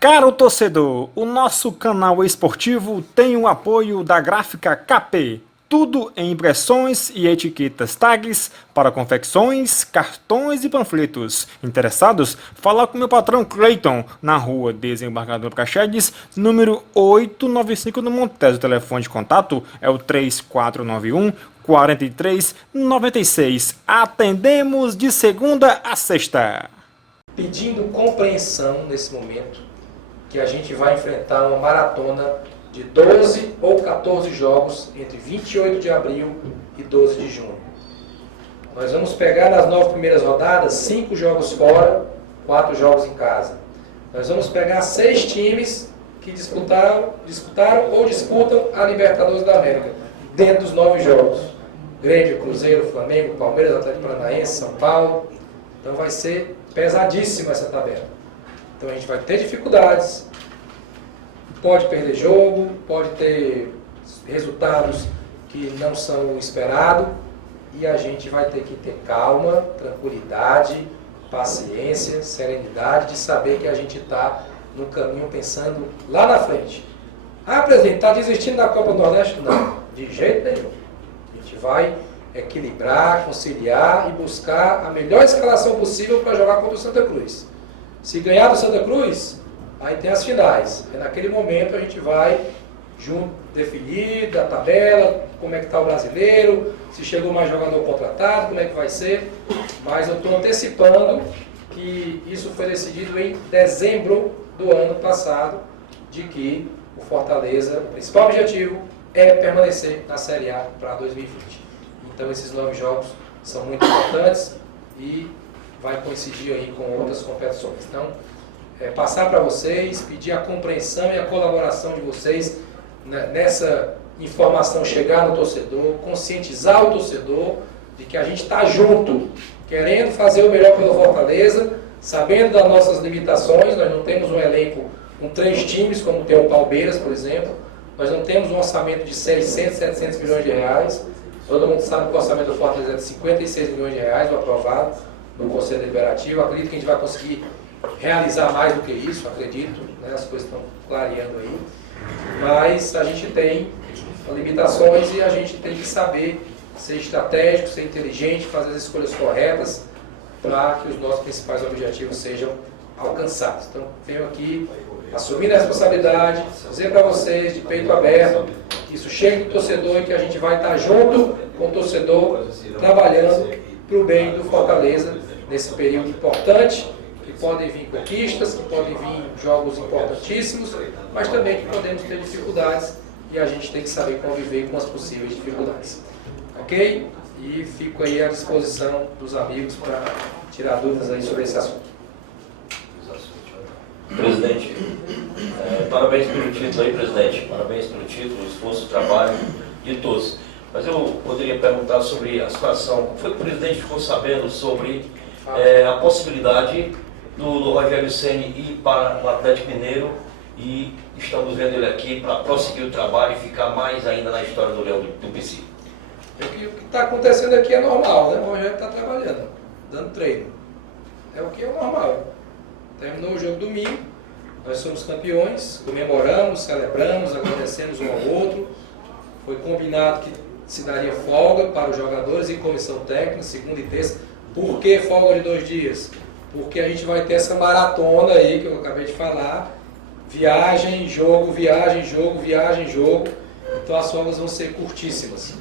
Caro torcedor, o nosso canal esportivo tem o apoio da Gráfica KP. Tudo em impressões e etiquetas tags para confecções, cartões e panfletos. Interessados? Fala com meu patrão Cleiton, na rua Desembargador Praxedes, número 895 no Montes. O telefone de contato é o 3491 4396. Atendemos de segunda a sexta. Pedindo compreensão nesse momento, que a gente vai enfrentar uma maratona de 12 ou 14 jogos entre 28 de abril e 12 de junho. Nós vamos pegar nas 9 primeiras rodadas 5 jogos fora, 4 jogos em casa. Nós vamos pegar 6 times que disputaram ou disputam a Libertadores da América, dentro dos 9 jogos. Grêmio, Cruzeiro, Flamengo, Palmeiras, Atlético Paranaense, São Paulo. Então vai ser pesadíssima essa tabela. Então a gente vai ter dificuldades, pode perder jogo, pode ter resultados que não são o esperado, e a gente vai ter que ter calma, tranquilidade, paciência, serenidade, de saber que a gente está no caminho pensando lá na frente. Ah, presidente, está desistindo da Copa do Nordeste? Não, de jeito nenhum. A gente vai equilibrar, conciliar e buscar a melhor escalação possível para jogar contra o Santa Cruz. Se ganhar do Santa Cruz, aí tem as finais. E naquele momento a gente vai junto definir a tabela, como é que está o brasileiro, se chegou mais jogador contratado, como é que vai ser. Mas eu estou antecipando que isso foi decidido em dezembro do ano passado, de que o Fortaleza, o principal objetivo é permanecer na Série A para 2020. Então esses 9 jogos são muito importantes e vai coincidir aí com outras competições. Então, passar para vocês, pedir a compreensão e a colaboração de vocês nessa informação chegar no torcedor, conscientizar o torcedor de que a gente está junto, querendo fazer o melhor pelo Fortaleza, sabendo das nossas limitações. Nós não temos um elenco com 3 times, como tem o Palmeiras, por exemplo. Nós não temos um orçamento de 600, 700 milhões de reais. Todo mundo sabe que o orçamento do Fortaleza é de 56 milhões de reais, o aprovado no Conselho Deliberativo. Acredito que a gente vai conseguir realizar mais do que isso, acredito, né? As coisas estão clareando aí. Mas a gente tem limitações e a gente tem que saber ser estratégico, ser inteligente, fazer as escolhas corretas para que os nossos principais objetivos sejam alcançados. Então, venho aqui assumindo a responsabilidade, dizer para vocês, de peito aberto, que isso chegue do torcedor e que a gente vai estar junto com o torcedor, trabalhando para o bem do Fortaleza nesse período importante, que podem vir conquistas, que podem vir jogos importantíssimos, mas também que podemos ter dificuldades e a gente tem que saber conviver com as possíveis dificuldades. Ok? E fico aí à disposição dos amigos para tirar dúvidas aí sobre esse assunto. Presidente, parabéns pelo título aí, presidente. Parabéns pelo título, o esforço, o trabalho de todos. Mas eu poderia perguntar sobre a situação. Como foi que o presidente ficou sabendo sobre a possibilidade do Rogério Ceni ir para o Atlético Mineiro, e estamos vendo ele aqui para prosseguir o trabalho e ficar mais ainda na história do Leão do PC? O que está acontecendo aqui é normal, né? O Rogério está trabalhando, dando treino. É o que é normal. Terminou o jogo domingo, nós somos campeões, comemoramos, celebramos, agradecemos um ao outro. Foi combinado que se daria folga para os jogadores e comissão técnica, segunda e terça. Por que folga de 2 dias? Porque a gente vai ter essa maratona aí que eu acabei de falar, viagem, jogo, viagem, jogo, viagem, jogo. Então as folgas vão ser curtíssimas.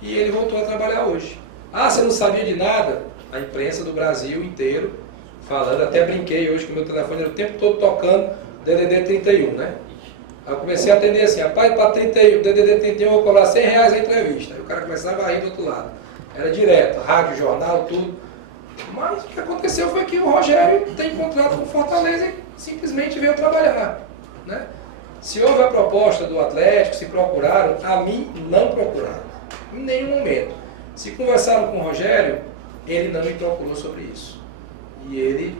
E ele voltou a trabalhar hoje. Ah, você não sabia de nada? A imprensa do Brasil inteiro falando, até brinquei hoje que o meu telefone era o tempo todo tocando DDD 31, né? Aí eu comecei a atender assim, rapaz, para DDD 31 eu vou cobrar R$100 a entrevista. Aí o cara começava a rir do outro lado. Era direto, rádio, jornal, tudo. Mas o que aconteceu foi que o Rogério tem contrato com o Fortaleza e simplesmente veio trabalhar, né? Se houve a proposta do Atlético, se procuraram, a mim não procuraram, em nenhum momento. Se conversaram com o Rogério, ele não me procurou sobre isso. E ele,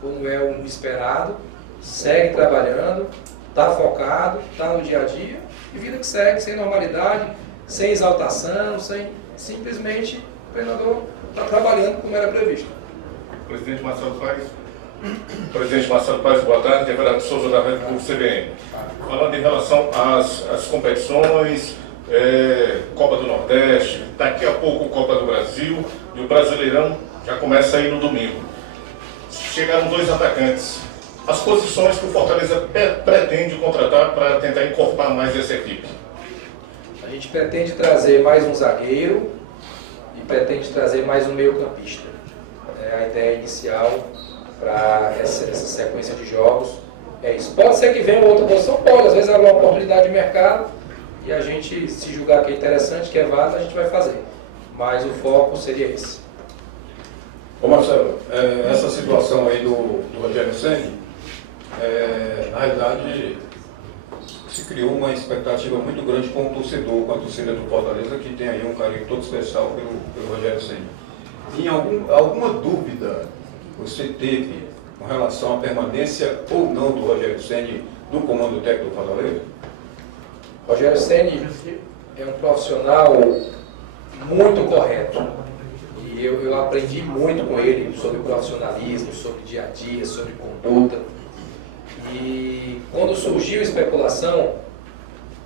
como é o esperado, segue trabalhando, está focado, está no dia a dia, e vida que segue, sem normalidade, sem exaltação, sem simplesmente o treinador está trabalhando como era previsto. Presidente Marcelo Soares. Presidente Marcelo Paes, boa tarde. Everardo Souza, da Rede do CBN. Falando em relação às competições, Copa do Nordeste, daqui a pouco Copa do Brasil, e o Brasileirão já começa aí no domingo. Chegaram 2 atacantes. As posições que o Fortaleza pretende contratar para tentar encorpar mais essa equipe. A gente pretende trazer mais um zagueiro e pretende trazer mais um meio-campista. É a ideia inicial para essa sequência de jogos. É isso. Pode ser que venha uma outra posição? Pode. Às vezes há uma oportunidade de mercado e a gente, se julgar que é interessante, que é válido, a gente vai fazer. Mas o foco seria esse. Ô Marcelo, essa situação aí do Rogério Ceni, na realidade, se criou uma expectativa muito grande com o torcedor, com a torcida do Fortaleza, que tem aí um carinho todo especial pelo Rogério Ceni. Em alguma dúvida você teve com relação à permanência ou não do Rogério Ceni no comando técnico do Fortaleza? Rogério Ceni é um profissional muito correto. E eu aprendi muito com ele sobre profissionalismo, sobre dia a dia, sobre conduta. E quando surgiu a especulação,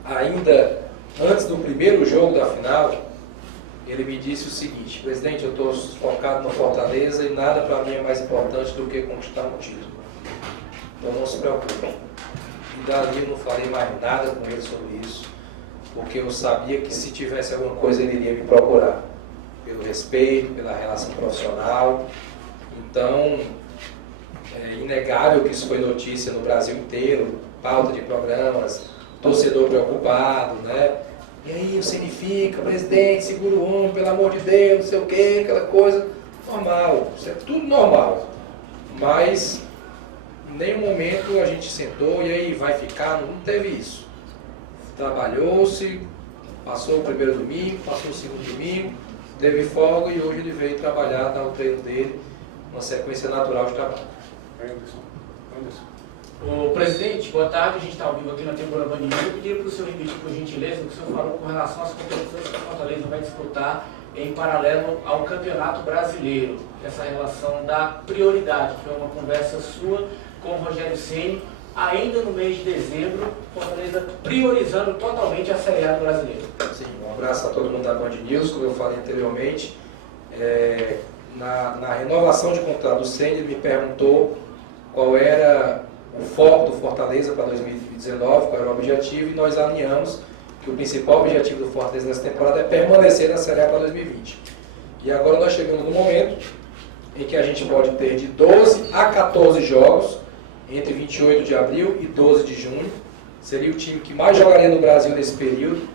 ainda antes do primeiro jogo da final, ele me disse o seguinte: presidente, eu estou focado no Fortaleza e nada para mim é mais importante do que conquistar um título. Então não se preocupe. E dali eu não falei mais nada com ele sobre isso, porque eu sabia que se tivesse alguma coisa ele iria me procurar, pelo respeito, pela relação profissional. Então, é inegável que isso foi notícia no Brasil inteiro, pauta de programas, torcedor preocupado, né? E aí, o significa, presidente, segura o ombro, pelo amor de Deus, não sei o quê, aquela coisa normal, isso é tudo normal. Mas, em nenhum momento a gente sentou e aí vai ficar, não teve isso. Trabalhou-se, passou o primeiro domingo, passou o segundo domingo, teve folga e hoje ele veio trabalhar, dar o treino dele, uma sequência natural de trabalho. Ô, presidente, boa tarde. A gente está ao vivo aqui na Temporada Band News. Eu pedi para o senhor repetir, por gentileza, o que o senhor falou com relação às competições que o Fortaleza vai disputar em paralelo ao Campeonato Brasileiro. Essa relação da prioridade, foi uma conversa sua com o Rogério Ceni, ainda no mês de dezembro, Fortaleza priorizando totalmente a Série A do Brasileiro. Sim, um abraço a todo mundo da Band News, como eu falei anteriormente. Na renovação de contrato do Ceni, ele me perguntou qual era o foco do Fortaleza para 2019, qual era o objetivo, e nós alinhamos que o principal objetivo do Fortaleza nessa temporada é permanecer na Série A para 2020. E agora nós chegamos no momento em que a gente pode ter de 12 a 14 jogos entre 28 de abril e 12 de junho. Seria o time que mais jogaria no Brasil nesse período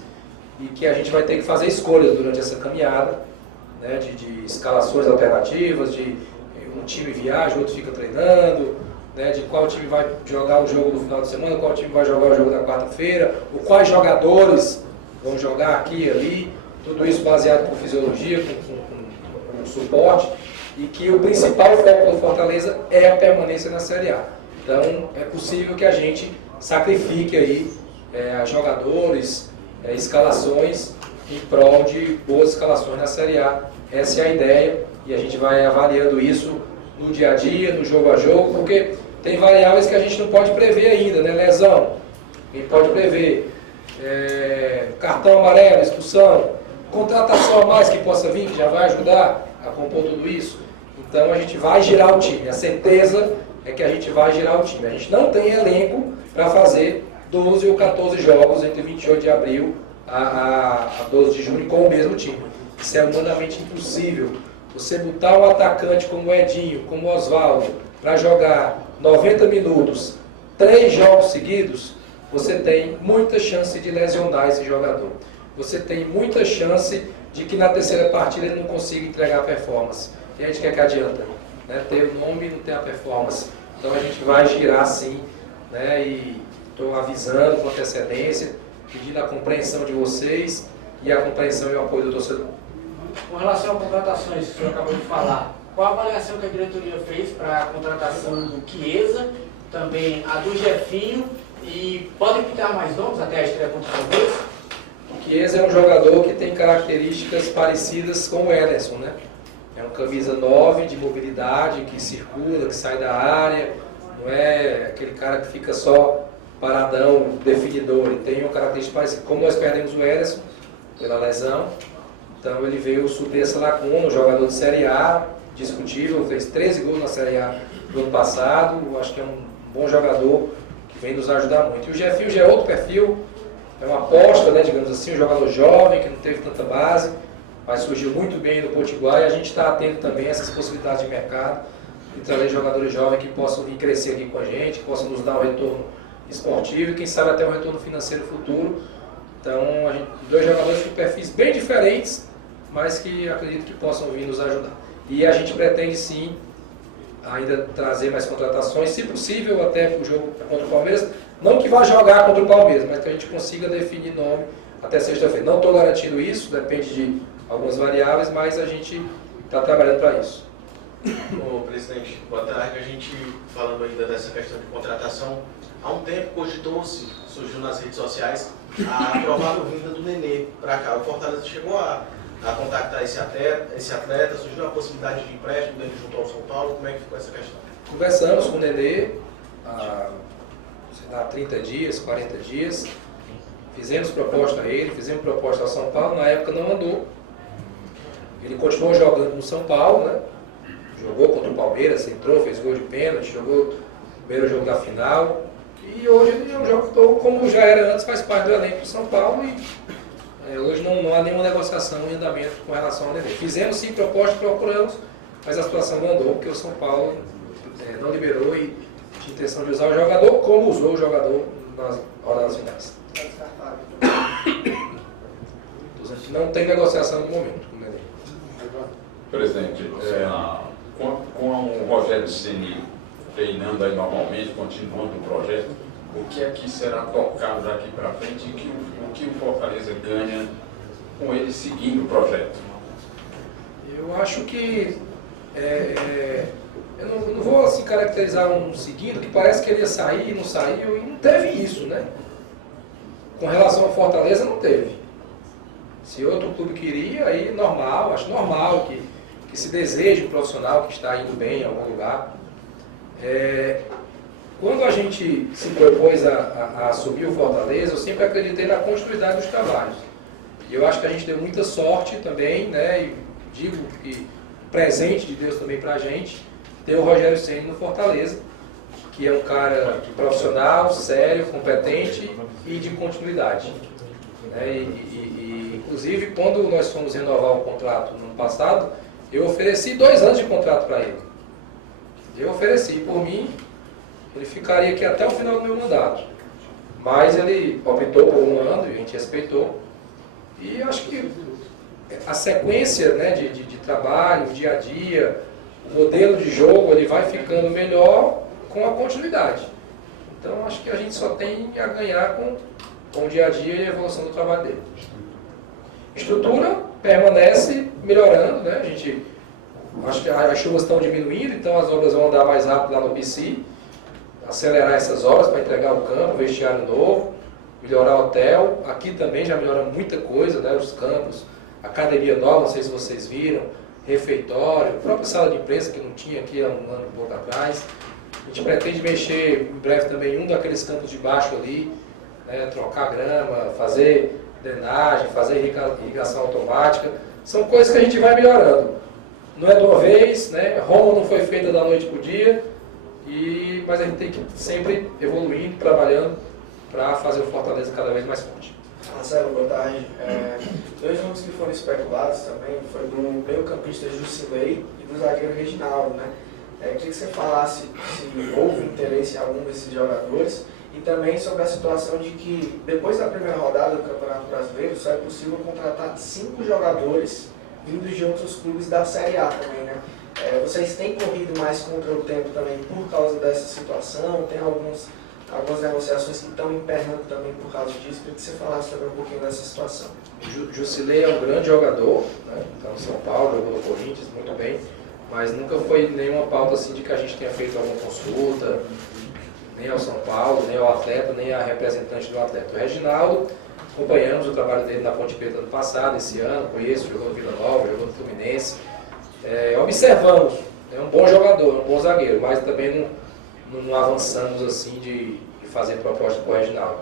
e que a gente vai ter que fazer escolhas durante essa caminhada, né, de escalações alternativas, de um time viaja, outro fica treinando, né, de qual time vai jogar o jogo no final de semana, qual time vai jogar o jogo da quarta-feira, quais jogadores vão jogar aqui e ali, tudo isso baseado com fisiologia, com suporte, e que o principal foco do Fortaleza é a permanência na Série A. Então é possível que a gente sacrifique aí jogadores, escalações em prol de boas escalações na Série A. Essa é a ideia e a gente vai avaliando isso no dia a dia, no jogo a jogo, porque tem variáveis que a gente não pode prever ainda, né? Lesão, quem pode prever, cartão amarelo, expulsão, contratação a mais que possa vir, que já vai ajudar a compor tudo isso. Então a gente vai girar o time, a certeza é que a gente vai girar o time. A gente não tem elenco para fazer 12 ou 14 jogos entre 28 de abril a 12 de junho com o mesmo time. Isso é humanamente impossível. Você botar um atacante como o Edinho, como o Oswaldo, para jogar 90 minutos, 3 jogos seguidos, você tem muita chance de lesionar esse jogador. Você tem muita chance de que na terceira partida ele não consiga entregar a performance. E a gente quer que adianta, né? Ter o nome e não ter a performance. Então a gente vai girar sim, né? E estou avisando com antecedência, pedindo a compreensão de vocês e a compreensão e o apoio do torcedor. Com relação a contratações, que o senhor acabou de falar, qual a avaliação que a diretoria fez para a contratação do Chiesa, também a do Jefinho, e podem pintar mais nomes até a estreia contra o Palmeiras? O Chiesa é um jogador que tem características parecidas com o Ederson, né? É um camisa 9 de mobilidade, que circula, que sai da área. Não é aquele cara que fica só paradão, definidor. Ele tem uma característica parecida. Como nós perdemos o Ederson pela lesão, então ele veio suprir essa lacuna, um jogador de Série A, discutível, fez 13 gols na Série A do ano passado. Eu acho que é um bom jogador que vem nos ajudar muito. E o Jefinho já é outro perfil, é uma aposta, né, digamos assim, um jogador jovem, que não teve tanta base, mas surgiu muito bem no Potiguar, e a gente está atento também a essas possibilidades de mercado, de trazer jogadores jovens que possam vir crescer aqui com a gente, que possam nos dar um retorno esportivo e quem sabe até um retorno financeiro futuro. Então, a gente, 2 jogadores com perfis bem diferentes, mas que acredito que possam vir nos ajudar. E a gente pretende sim ainda trazer mais contratações, se possível até para o jogo contra o Palmeiras, não que vá jogar contra o Palmeiras, mas que a gente consiga definir nome até sexta-feira. Não estou garantindo isso, depende de algumas variáveis, mas a gente está trabalhando para isso. Ô, presidente, boa tarde. A gente, falando ainda dessa questão de contratação, há um tempo cogitou-se, surgiu nas redes sociais, a provável vinda do Nenê para cá. O Fortaleza chegou a contactar esse atleta, surgiu a possibilidade de empréstimo dele junto ao São Paulo. Como é que ficou essa questão? Conversamos com o Nenê há 30 dias, 40 dias, fizemos proposta a ele, fizemos proposta ao São Paulo, na época não andou. Ele continuou jogando no São Paulo, né? Jogou contra o Palmeiras, entrou, fez gol de pênalti, jogou o primeiro jogo da final. E hoje ele é um jogador, como já era antes, faz parte do elenco do São Paulo e hoje não há nenhuma negociação em andamento com relação ao Nenê. Fizemos sim proposta, procuramos, mas a situação não andou, porque o São Paulo não liberou e tinha intenção de usar o jogador, como usou o jogador nas rodadas finais. Não tem negociação no momento com o Nenê. Presidente, com o Rogério Ceni treinando aí normalmente, continuando o projeto, o que é que será tocado daqui para frente e o que o Fortaleza ganha com ele seguindo o projeto? Eu acho que eu não vou assim, caracterizar um seguindo, que parece que ele ia sair e não saiu, e não teve isso, né? Com relação ao Fortaleza, não teve. Se outro clube queria, aí normal, acho normal que se deseje um profissional que está indo bem em algum lugar. Quando a gente se propôs a assumir o Fortaleza, eu sempre acreditei na continuidade dos trabalhos. E eu acho que a gente deu muita sorte também, né? E digo que presente de Deus também pra gente, ter o Rogério Ceni no Fortaleza, que é um cara profissional, sério, competente e de continuidade. Inclusive, quando nós fomos renovar o contrato no ano passado, eu ofereci 2 anos de contrato para ele. Eu ofereci, por mim, ele ficaria aqui até o final do meu mandato. Mas ele optou por 1 ano e a gente respeitou. E acho que a sequência, né, de trabalho, o dia a dia, o modelo de jogo, ele vai ficando melhor com a continuidade. Então acho que a gente só tem a ganhar com o dia a dia e a evolução do trabalho dele. Estrutura permanece melhorando, né? Acho que as chuvas estão diminuindo, então as obras vão andar mais rápido lá no PC, acelerar essas obras para entregar o campo, vestiário novo, melhorar o hotel. Aqui também já melhora muita coisa, né? Os campos, academia nova, não sei se vocês viram, refeitório, própria sala de imprensa que não tinha aqui há 1 ano e pouco atrás. A gente pretende mexer em breve também um daqueles campos de baixo ali, né? Trocar grama, fazer drenagem, fazer irrigação automática. São coisas que a gente vai melhorando. Não é de uma vez, né? Roma não foi feita da noite para o dia, mas a gente tem que ir sempre evoluindo, trabalhando para fazer o Fortaleza cada vez mais forte. Marcelo, boa tarde. 2 nomes que foram especulados também foi do meio-campista Jusilei e do zagueiro Reginaldo, né? Queria que você falasse se houve interesse em algum desses jogadores e também sobre a situação de que depois da primeira rodada do Campeonato Brasileiro só é possível contratar 5 jogadores vindos de outros clubes da Série A também, né? Vocês têm corrido mais contra o tempo também por causa dessa situação? Tem algumas negociações que estão emperrando também por causa disso? Queria que você falasse também um pouquinho dessa situação. Jusilei é um grande jogador, né? Então São Paulo, jogou no Corinthians, muito bem, mas nunca foi nenhuma pauta assim de que a gente tenha feito alguma consulta, nem ao São Paulo, nem ao atleta, nem a representante do atleta. O Reginaldo, acompanhamos o trabalho dele na Ponte Preta ano passado, esse ano, conheço, jogou no Vila Nova, jogou no Fluminense. Observamos, é um bom jogador, é um bom zagueiro, mas também não avançamos assim de fazer proposta para o Reginaldo.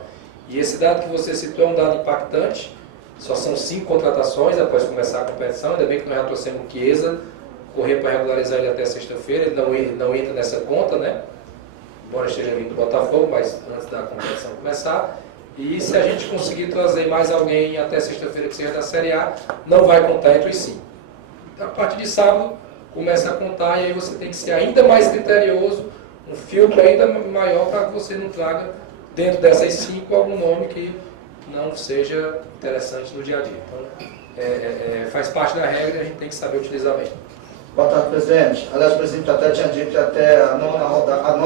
E esse dado que você citou é um dado impactante, só são 5 contratações após começar a competição, ainda bem que nós já trouxemos o Chiesa, correr para regularizar ele até sexta-feira, ele não entra nessa conta, né? Embora esteja vindo do Botafogo, mas antes da competição começar. E se a gente conseguir trazer mais alguém até sexta-feira que seja da Série A, não vai contar entre os 5. Então, a partir de sábado, começa a contar e aí você tem que ser ainda mais criterioso, um filtro ainda maior para que você não traga dentro dessas 5 algum nome que não seja interessante no dia a dia. Então, faz parte da regra e a gente tem que saber utilizar bem. Boa tarde, presidente. Aliás, o presidente até tinha dito que até a nona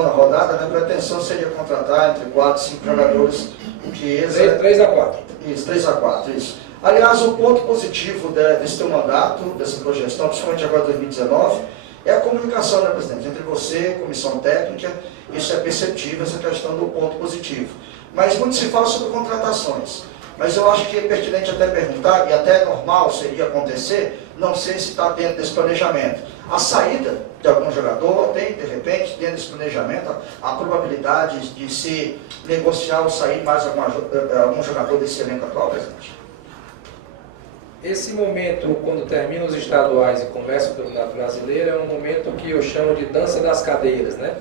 rodada, né, a pretensão seria contratar entre 4 e 5 jogadores, o Chiesa... 3 a 4. Isso, 3 a 4, isso. Aliás, o ponto positivo desse teu mandato, dessa projeção, principalmente agora em 2019, é a comunicação, né, presidente, entre você, comissão técnica, isso é perceptível, essa questão do ponto positivo. Mas muito se fala sobre contratações. Mas eu acho que é pertinente até perguntar, e até normal seria acontecer, não sei se está dentro desse planejamento. A saída de algum jogador tem, de repente, dentro desse planejamento, a probabilidade de se negociar ou sair mais algum jogador desse elenco atual, presidente? Esse momento, quando termina os estaduais e começa o Campeonato Brasileiro, é um momento que eu chamo de dança das cadeiras, né?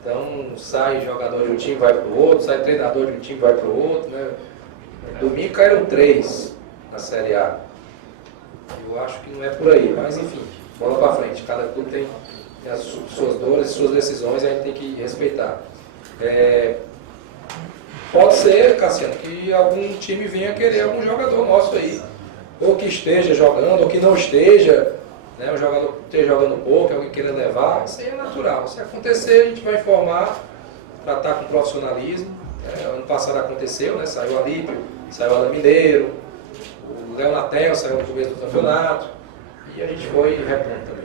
Então, sai jogador de um time, vai para o outro, sai treinador de um time, vai para o outro, né? Domingo caíram 3 na Série A. Eu acho que não é por aí, mas enfim, bola para frente. Cada clube tem as suas dores, suas decisões e a gente tem que respeitar. Pode ser, Cassiano, que algum time venha querer algum jogador nosso aí, ou que esteja jogando, ou que não esteja, né, o jogador esteja jogando pouco, alguém queira levar, isso aí é natural. Se acontecer, a gente vai informar, tratar com profissionalismo. Ano passado aconteceu, né? Saiu o Alípio, saiu o Adam Mineiro, o Léo Natel saiu no começo do campeonato e a gente foi repondo também.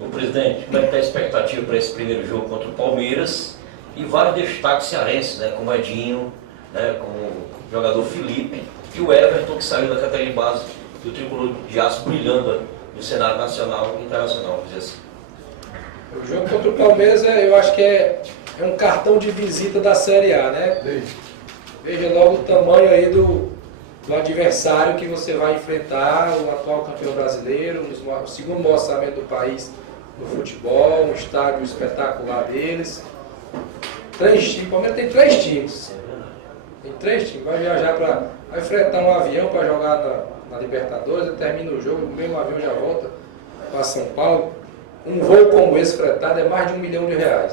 Ô presidente, como é que está a expectativa para esse primeiro jogo contra o Palmeiras? E vários destaques cearenses, né? Como Edinho, né? Como o jogador Felipe e o Everton, que saiu da categoria de base do Tricolor de Aço, brilhando no cenário nacional e internacional, vamos dizer assim. O jogo contra o Palmeiras, eu acho que é um cartão de visita da Série A, né? Veja logo o tamanho aí do adversário que você vai enfrentar, o atual campeão brasileiro, o segundo maior orçamento do país no futebol, um estádio espetacular deles. 3 times, o Palmeiras tem 3 times. Tem 3 times, vai viajar vai enfrentar um avião para jogar na Libertadores, termina o jogo, o mesmo avião já volta para São Paulo. Um voo como esse fretado é mais de R$1 milhão.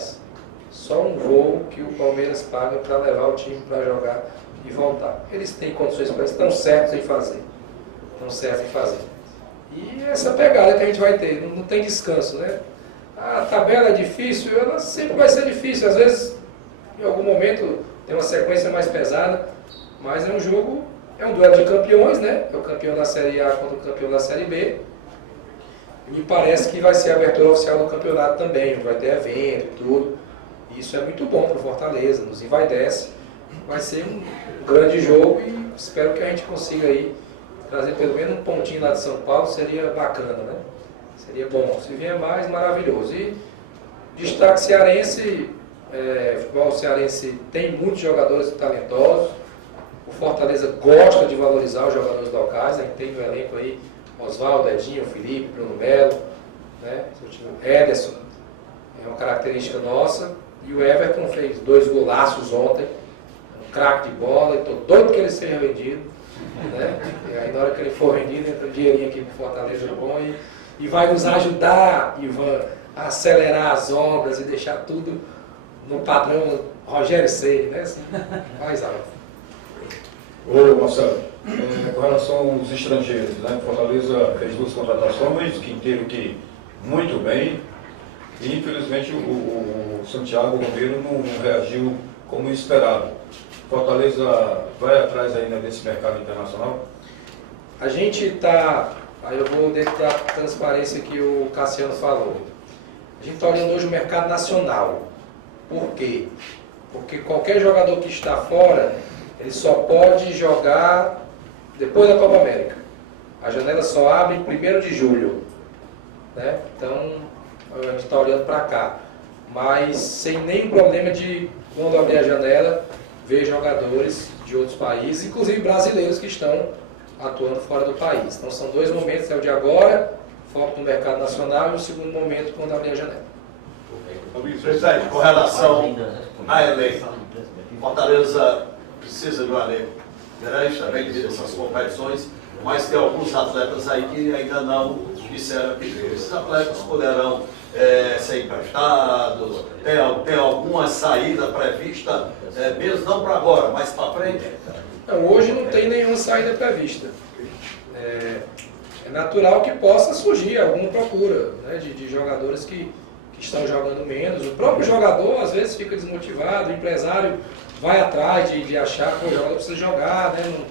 Só um voo que o Palmeiras paga para levar o time para jogar e voltar. Eles têm condições para isso, estão certos em fazer. E essa pegada que a gente vai ter, não tem descanso, né? A tabela é difícil, ela sempre vai ser difícil. Às vezes, em algum momento, tem uma sequência mais pesada, mas é um jogo, é um duelo de campeões, né? É o campeão da Série A contra o campeão da Série B. E me parece que vai ser a abertura oficial do campeonato também, vai ter evento e tudo. Isso é muito bom para o Fortaleza, nos envaidece. Vai ser um grande jogo e espero que a gente consiga aí trazer pelo menos um pontinho lá de São Paulo, seria bacana, né? Seria bom. Se vier mais, maravilhoso. E destaque cearense, o futebol cearense tem muitos jogadores talentosos. O Fortaleza gosta de valorizar os jogadores locais, a gente tem no elenco aí Oswaldo, Edinho, Felipe, Bruno Melo, né? Ederson, é uma característica nossa. E o Everton fez 2 golaços ontem, um craque de bola, estou doido que ele seja vendido, né? E aí na hora que ele for vendido, entra um dinheirinho aqui para Fortaleza bom e vai nos ajudar, Ivan, a acelerar as obras e deixar tudo no padrão Rogério Ceni, né? Assim, mais alto. Ô Marcelo, com relação aos estrangeiros, né? Fortaleza fez 2 contratações, Quinteiro que muito bem, e infelizmente o Santiago Romero não reagiu como esperado. Fortaleza vai atrás ainda desse mercado internacional? A gente está, aí eu vou dentro da transparência que o Cassiano falou, a gente está olhando hoje o mercado nacional. Por quê? Porque qualquer jogador que está fora, ele só pode jogar depois da Copa América. A janela só abre em 1º de julho. né? Então a gente está olhando para cá, mas sem nenhum problema de, quando abrir a janela, ver jogadores de outros países, inclusive brasileiros que estão atuando fora do país. Então são dois momentos, é o de agora, foco no mercado nacional, e o segundo momento quando abrir a janela. Presidente, com relação a elenco, Fortaleza precisa de um elenco grande também dessas competições, mas tem alguns atletas aí que ainda não disseram que esses atletas poderão ser emprestados, tem alguma saída prevista, mesmo não para agora, mas para frente? Não, hoje não tem nenhuma saída prevista. É natural que possa surgir alguma procura, né, de jogadores que estão jogando menos. O próprio jogador às vezes fica desmotivado, o empresário vai atrás de achar que o jogador precisa jogar, né,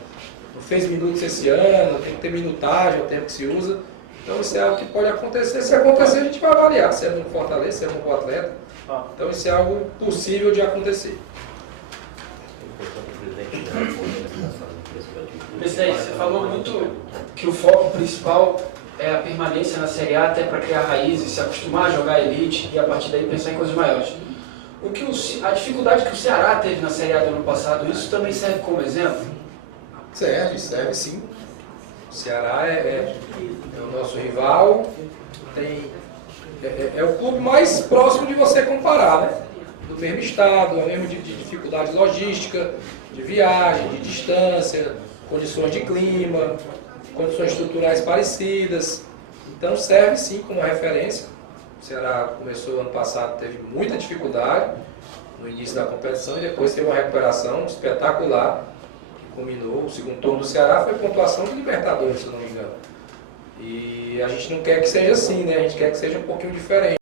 não fez minutos esse ano, tem que ter minutagem, é o tempo que se usa. Então isso é algo que pode acontecer. Se acontecer, a gente vai avaliar se é no Fortaleza, se é no bom atleta. Então isso é algo possível de acontecer. Presidente, você falou muito que o foco principal é a permanência na Série A, até para criar raízes, se acostumar a jogar elite e a partir daí pensar em coisas maiores. A dificuldade que o Ceará teve na Série A do ano passado, isso também serve como exemplo? Serve sim. O Ceará é o nosso rival, é o clube mais próximo de você comparar, né? Do mesmo estado, é mesmo de dificuldade logística, de viagem, de distância, condições de clima, condições estruturais parecidas. Então serve sim como referência. O Ceará começou ano passado, teve muita dificuldade no início da competição e depois teve uma recuperação espetacular que culminou. O segundo turno do Ceará foi pontuação de Libertadores, se não me engano. E a gente não quer que seja assim, né? A gente quer que seja um pouquinho diferente.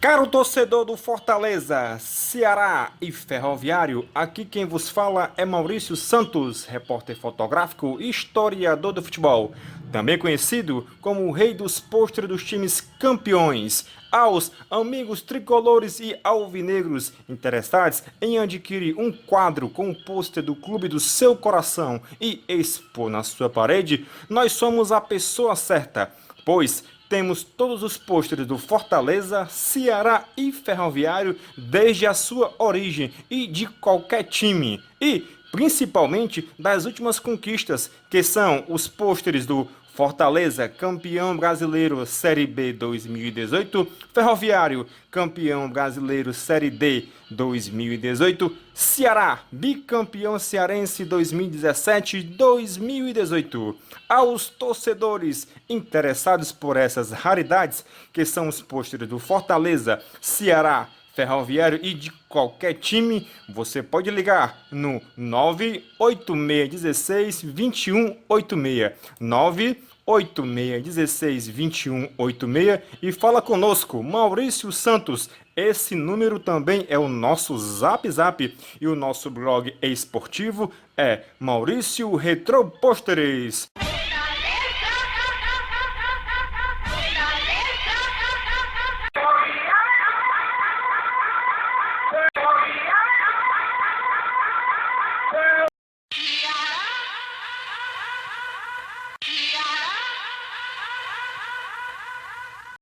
Caro torcedor do Fortaleza, Ceará e Ferroviário, aqui quem vos fala é Maurício Santos, repórter fotográfico e historiador do futebol, também conhecido como o rei dos pôsteres dos times campeões. Aos amigos tricolores e alvinegros interessados em adquirir um quadro com o pôster do clube do seu coração e expor na sua parede, nós somos a pessoa certa, pois temos todos os pôsteres do Fortaleza, Ceará e Ferroviário desde a sua origem e de qualquer time. E, principalmente, das últimas conquistas, que são os pôsteres do Fortaleza, campeão brasileiro Série B 2018, Ferroviário, campeão brasileiro Série D 2018, Ceará, bicampeão cearense 2017-2018. Aos torcedores interessados por essas raridades, que são os pôsteres do Fortaleza, Ceará, Ferroviário e de qualquer time, você pode ligar no 98616-2186, 98616-2186 e fala conosco, Maurício Santos. Esse número também é o nosso Zap e o nosso blog esportivo é Maurício Retro Pôsteres.